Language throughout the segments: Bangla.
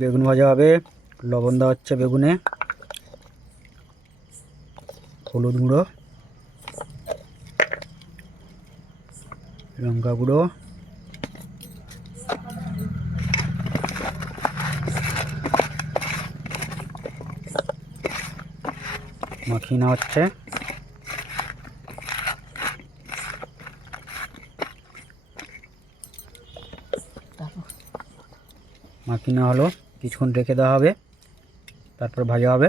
বেগুন ভাজা হবে। লবণ দেওয়া হচ্ছে বেগুনে, হলুদ গুঁড়ো, লঙ্কা গুঁড়ো, মাখিয়ে নেওয়া হচ্ছে। মাখিয়ে নেওয়া হলো, কিছুক্ষণ রেখে দেওয়া হবে, তারপর ভাজা হবে।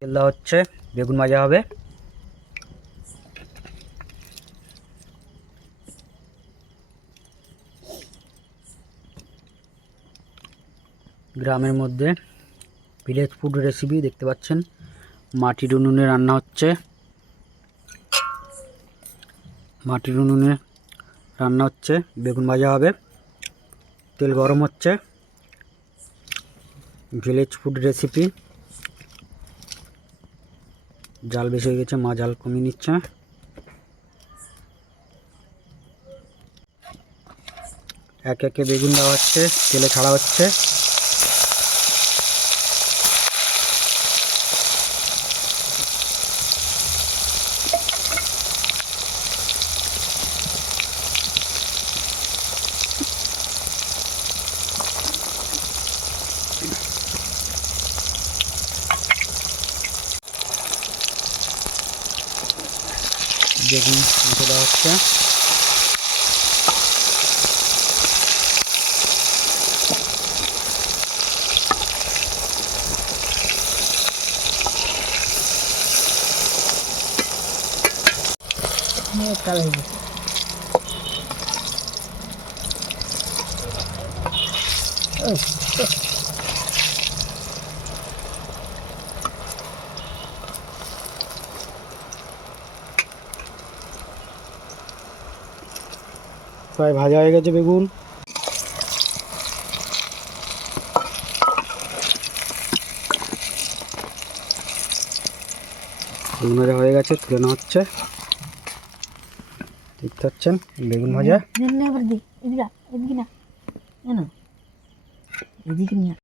তেল দেওয়া হচ্ছে, বেগুন ভাজা হবে। গ্রামের মধ্যে ভিলেজ ফুড রেসিপি দেখতে পাচ্ছেন, মাটির উনুনে রান্না হচ্ছে। মাটির উনুনে রান্না হচ্ছে, বেগুন ভাজা হবে, তেল গরম হচ্ছে। Village food recipe. জাল বেশি হয়ে গেছে, মা জাল কমিয়ে নিচ্ছে। একে একে বেগুন দেওয়া হচ্ছে, তেলে ছাড়া হচ্ছে। বেগুন উল্টে দেওয়া হচ্ছে। প্রায় ভাজা হয়ে গেছে বেগুন। বেগুন ভাজা হয়ে গেছে, তুলে নেওয়া হচ্ছে। দেখতে পাচ্ছেন বেগুন ভাজা।